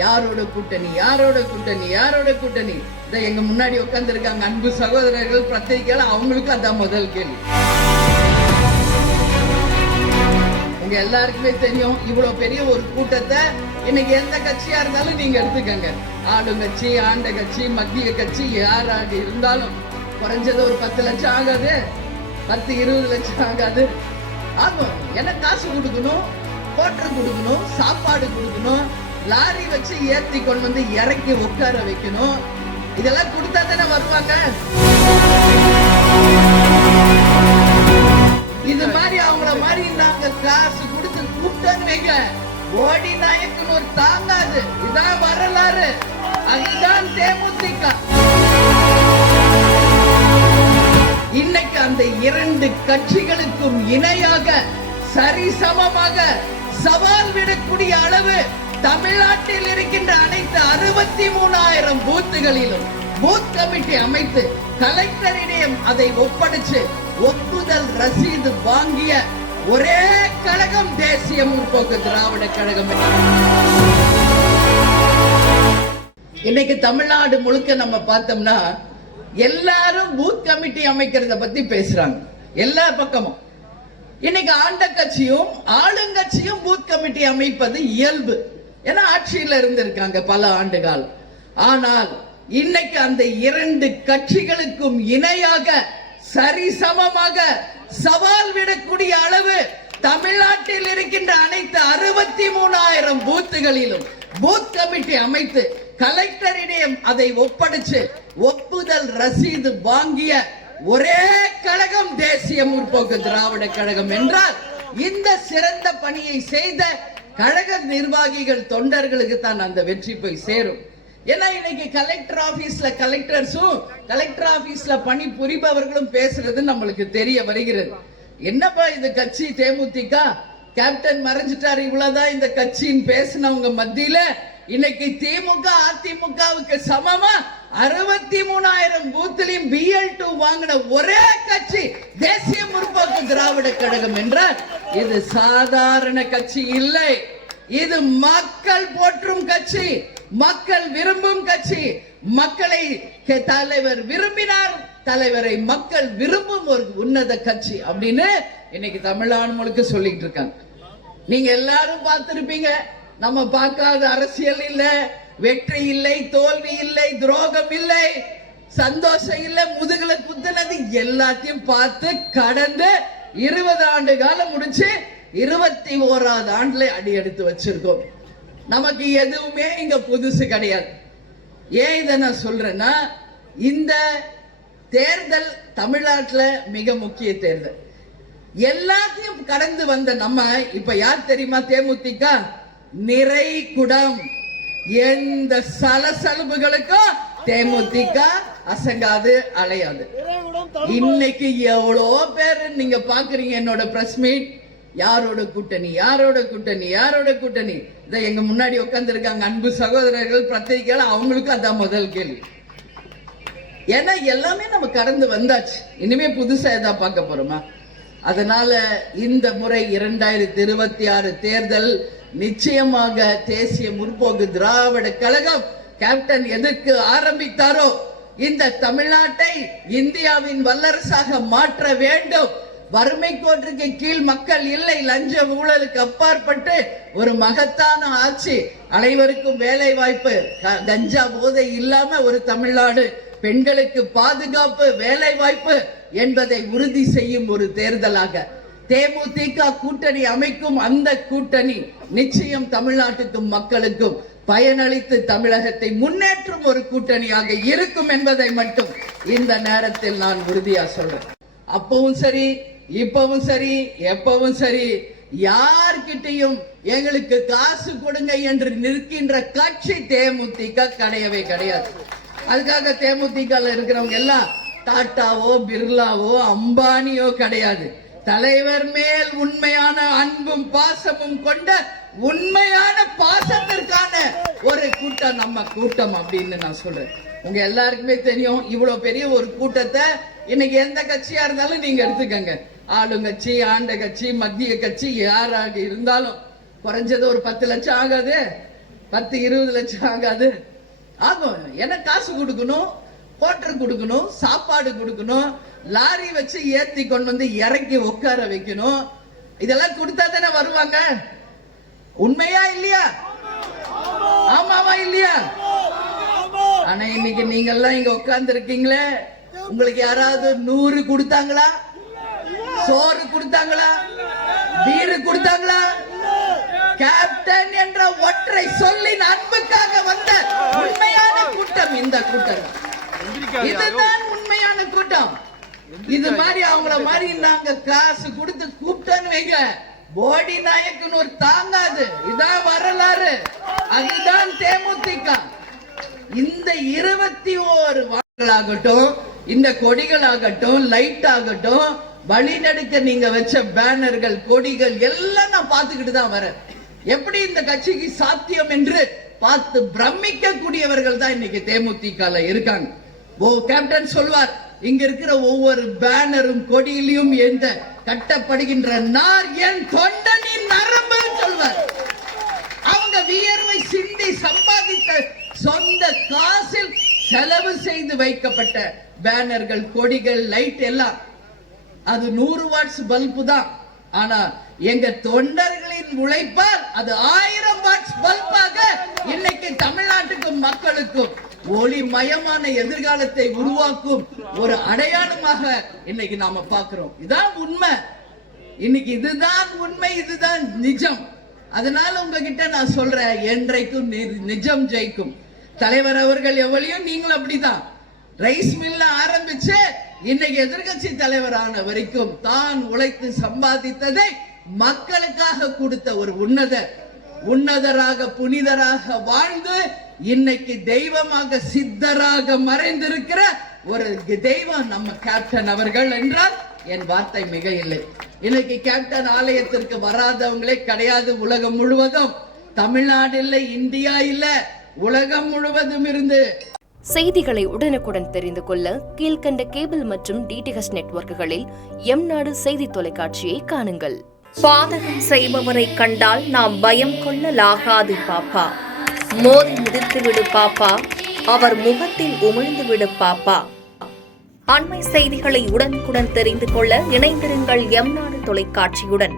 யாரோட கூட்டணி யாரோட கூட்டணி யாரோட கூட்டணி? இதை எங்க முன்னாடி உட்கார்ந்து இருக்காங்க அன்பு சகோதரர்கள் பத்திரிகையாள, அவங்களுக்கு அதான் முதல் கேள்வி. உங்க எல்லாருக்குமே தெரியும், இவ்வளவு பெரிய ஒரு கூட்டத்தை இன்னைக்கு எந்த கட்சியா இருந்தாலும் நீங்க எடுத்துக்கங்க, ஆளுங்கட்சி, ஆண்ட கட்சி, மத்திய கட்சி, யாராக இருந்தாலும் குறைஞ்சது ஒரு 10 லட்சம் ஆகாது, 10-20 லட்சம் ஆகாது. ஆகும். என்ன காசு கொடுக்கணும், கோட்டர் கொடுக்கணும், சாப்பாடு கொடுக்கணும், லாரி வச்சு ஏத்தி கொண்டு வந்து இறக்கி உட்கார வைக்கணும். இதெல்லாம் கொடுத்தா தானே வருவாங்க. இது மாதிரி அவங்கள மாதிரி நாங்க காசு கொடுத்து கூப்பிட்டோன்னு வைங்க, ஓடி நாயக்குன்னு ஒரு தாங்காது. இதான் வரலாறு, அதுதான் தேமுதிக. இன்னைக்கு அந்த 2 கட்சிகளுக்கும் இணையாக சரிசமமாக சவால் விடக்கூடிய அளவு தமிழ்நாட்டில் இருக்கின்ற அனைத்து 63,000 பூத்துகளிலும் பூத் கமிட்டி அமைத்து கலெக்டரிடம் அதை ஒப்படைச்சு ஒப்புதல் ரசீது வாங்கிய ஒரே கழகம் தேசிய முற்போக்கு திராவிட கழகம். இன்னைக்கு தமிழ்நாடு முழுக்க நம்ம பார்த்தோம்னா எல்லாரும் பூத் கமிட்டி அமைக்கிறத பத்தி பேசுறாங்க. எல்லா பக்கமும் இன்னைக்கு ஆண்ட கட்சியும் ஆளுங்கட்சியும் பூத் கமிட்டி அமைப்பது இயல்பு. ஏன்னா ஆட்சியில இருந்திருக்காங்க பல ஆண்டுகள். ஆனால் இன்னைக்கு அந்த 2 கட்சிகளுக்கும் இணையாக சரிசமமாக சவால் விடக்கூடிய அளவு தமிழ்நாட்டில் இருக்கின்ற அனைத்து 63,000 பூத்துகளிலும் பூத் கமிட்டி அமைத்து கலெக்டரிடம் அதை ஒப்படைச்சு ஒப்புதல் ரசீது வாங்கிய ஒரே கழகம் தேசிய முற்போக்கு திராவிட கழகம் என்றால் இந்த சிறந்த பணியை செய்த கழக நிர்வாகிகள் தொண்டர்களுக்கு தான் அந்த வெற்றி போய் சேரும். ஏன்னா இன்னைக்கு கலெக்டர் ஆபீஸ்ல கலெக்டர்ஸும் கலெக்டர் ஆபீஸ்ல பணி புரிபவர்களும் பேசுறது நம்மளுக்கு தெரிய வருகிறது. என்னப்பா இது கட்சி தேமுதிக, கேப்டன் மறைஞ்சிட்டாரு, இவ்வளவுதான் இந்த கட்சின்னு பேசினவங்க மத்தியில இன்னைக்கு திமுக அதிமுகவுக்கு சமமா 63,000 பூத்திலையும் BL2 வாங்கின ஒரே கட்சி தேசிய முற்போக்கு திராவிட கழகம் என்றால் இது சாதாரண கட்சி இல்லை. இது மக்கள் போற்றும் கட்சி, மக்கள் விரும்பும் கட்சி. மக்களை தலைவர் விரும்பினார், தலைவரை மக்கள் விரும்பும் ஒரு உன்னத கட்சி அப்படின்னு இன்னைக்கு தமிழ்நாடு முழுக்க சொல்லிட்டு இருக்காங்க. நீங்க எல்லாரும் பார்த்திருப்பீங்க, நம்ம பார்க்காத அரசியல் இல்ல, வெற்றி இல்லை, தோல்வி இல்லை, துரோகம் இல்லை, சந்தோஷம் இல்லை, முதுகுல குத்துனது எல்லாத்தையும் பார்த்து கடந்து 20 ஆண்டு காலம் முடிச்சு 21வது ஆண்டுல அடி எடுத்து வச்சிருக்கோம். நமக்கு எதுவுமே இங்க புதுசு கிடையாது. ஏன் இதை நான் சொல்றேன்னா, இந்த தேர்தல் தமிழ்நாட்டுல மிக முக்கிய தேர்தல். எல்லாத்தையும் கடந்து வந்த நம்ம இப்ப யார் தெரியுமா? தேமுதிக நிறை குடம். எந்த சலசலப்புகளுக்கும் தேமுதிக அசங்காது, அலையாது. இன்னைக்கு எவ்வளோ பேர் நீங்க பாக்குறீங்க என்னோட பிரஸ் மீட், யாரோட கூட்டணி யாரோட கூட்டணி யாரோட கூட்டணி? இதை எங்க முன்னாடி உட்கார்ந்து இருக்காங்க அன்பு சகோதரர்கள் பத்திரிகையாள, அவங்களுக்கு அதான் முதல் கேள்வி. ஏன்னா எல்லாமே நம்ம கடந்து வந்தாச்சு, இனிமே புதுசா ஏதா பார்க்க போறோமா? அதனால இந்த முறை 2026 தேர்தல் நிச்சயமாக தேசிய முற்போக்கு திராவிட கழகம் கேப்டன் எதற்கு ஆரம்பித்தாரோ இந்த தமிழ்நாட்டை இந்தியாவின் வல்லரசாக மாற்ற வேண்டும். வறுமை கோட்டுக்கு கீழ் மக்கள் இல்லை, லஞ்ச ஊழலுக்கு அப்பாற்பட்டு ஒரு மகத்தான ஆட்சி, அனைவருக்கும் வேலை வாய்ப்பு, கஞ்சா போதை இல்லாம ஒரு தமிழ்நாடு, பெண்களுக்கு பாதுகாப்பு, வேலை வாய்ப்பு என்பதை உறுதி செய்யும் ஒரு தேர்தலாக தேமுதிக கூட்டணி அமைக்கும். அந்த கூட்டணி நிச்சயம் தமிழ்நாட்டுக்கும் மக்களுக்கும் பயனளித்து தமிழகத்தை முன்னேற்றும் ஒரு கூட்டணியாக இருக்கும் என்பதை மட்டும் இந்த நேரத்தில் நான் உறுதியா சொல்றேன். அப்பவும் சரி, இப்பவும் சரி, எப்பவும் சரி, யார்கிட்டையும் எங்களுக்கு காசு கொடுங்க என்று நிற்கின்ற கட்சி தேமுதிக கிடையவே கிடையாது. அதுக்காக தேமுதிக இருக்கிறவங்க எல்லாம் டாட்டாவோ பிர்லாவோ அம்பானியோ கிடையாது. தலைவர் மேல் உண்மையான அன்பும் பாசமும் கொண்ட உண்மையான பாசத்திற்கான ஒரு கூட்டம் நம்ம கூட்டம் அப்படின்னு நான் சொல்றேன். உங்க எல்லாருக்குமே தெரியும், இவ்வளவு பெரிய ஒரு கூட்டத்தை இன்னைக்கு எந்த கட்சியா இருந்தாலும் நீங்க எடுத்துக்கங்க, ஆளுங்கட்சி, ஆண்ட கட்சி, மத்திய கட்சி, யாராக இருந்தாலும் குறைஞ்சது ஒரு 10 லட்சம் ஆகாது, 10-20 லட்சம் ஆகாது, ஆகும். ஏன்னா காசு கொடுக்கணும், குவார்டர் கொடுக்கணும், சாப்பாடு கொடுக்கணும், லாரி வச்சு ஏத்தி கொண்டு வந்து இறக்கி உட்கார வைக்கணும். இதெல்லாம் கொடுத்தா தானே வருவாங்க. உண்மையா இல்லையா? ஆமாவா இல்லையா? ஆனா இன்னைக்கு நீங்க எல்லாம் இங்க உட்கார்ந்து இருக்கீங்களே, உங்களுக்கு யாராவது 100 கொடுத்தாங்களா? சோறு கொடுத்தாங்களா? பீரு கொடுத்தாங்களா? கேப்டன் என்ற ஒற்றை சொல்லின் அன்புக்காக வந்த உண்மையான கூட்டம் இந்த கூட்டம். இதுதான் உண்மையான கூட்டம். இது மாதிரி அவங்கள மாதிரி நாங்க காசு கொடுத்து கூப்பிட்டோன்னு வைங்க, போடி நாயக்கன் ஒரு தாங்காது. இதான் வரலாறு, அதுதான் தேமுதிக. இந்த 21 வாகனங்களாகட்டும், இந்த கொடிகளாகட்டும், லைட் ஆகட்டும், வழிநடுக்க நீங்க வச்ச பேனர்கள், கொடிகள் எல்லாம் நான் பார்த்துக்கிட்டு தான் வரேன். எப்படி இந்த கட்சிக்கு சாத்தியம் என்று பார்த்து பிரமிக்க கூடியவர்கள் தான் இன்னைக்கு தேமுதிக இருக்காங்க. கேப்டன் சொல்வார், இங்க இருக்கிற ஒவ்வொரு பேனரும் கொடியிலும் எந்த கட்டப்படுகின்ற நார் என் தொண்டனின் நரம்பு சொல்வார். அவங்க வியர்வை சிந்தி சம்பாதித்த சொந்த காசில் செலவு செய்து வைக்கப்பட்ட பேனர்கள், கொடிகள், லைட் எல்லாம் அது 100 வாட்ஸ் பல்பு தான். ஆனா எங்க தொண்டர்களின் உழைப்பால் அது 1000 வாட்ஸ் பல்பாக இன்னைக்கு தமிழ்நாட்டுக்கும் மக்களுக்கும் ஒளிமயமான எதிர்காலத்தை உருவாக்கும் ஒரு அடையாளமாக இன்னைக்கு நாம பார்க்கிறோம். இதான் உண்மை. இன்னைக்கு இதுதான் உண்மை, இதுதான் நிஜம். அதனால உங்ககிட்ட நான் சொல்றேன், என்றைக்கும் நிஜம் ஜெயிக்கும். தலைவர் அவர்கள் எவ்வளையும் நீங்களும் அப்படிதான். ரைஸ் மில்ல ஆரம்பிச்சு இன்னைக்கு எதிர்கட்சி தலைவர் ஆன வரைக்கும் தான் உழைத்து சம்பாதித்ததை மக்களுக்காக கொடுத்த ஒரு உன்னதராக புனிதராக வாழ்ந்து இன்னைக்கு தெய்வமாக சித்தராக மறைந்திருக்கிற ஒரு தெய்வம் நம்ம கேப்டன் அவர்கள் என்றால் என் வார்த்தை மிக இல்லை. இன்னைக்கு கேப்டன் ஆலயத்திற்கு வராதவங்களே கிடையாது. உலகம் முழுவதும், தமிழ்நாடு இல்ல, இந்தியா இல்ல, உலகம் முழுவதும் இருந்து செய்திகளை உடனுக்குடன் தெரிந்து கொள்ள கீழ்கண்ட கேபிள் மற்றும் டிடிஹெச் நெட்வொர்க்குகளில் எம்நாடு செய்தி தொலைக்காட்சியை காணுங்கள். பாதகம் செய்பவரை கண்டால் நாம் பயம் கொள்ளலாகாது பாப்பா. மோதி மிதித்துவிடு பாப்பா, அவர் முகத்தில் உமிழ்ந்துவிடு பாப்பா. அண்மை செய்திகளை உடனுக்குடன் தெரிந்து கொள்ள இணைந்திருங்கள் எம்நாடு தொலைக்காட்சியுடன்.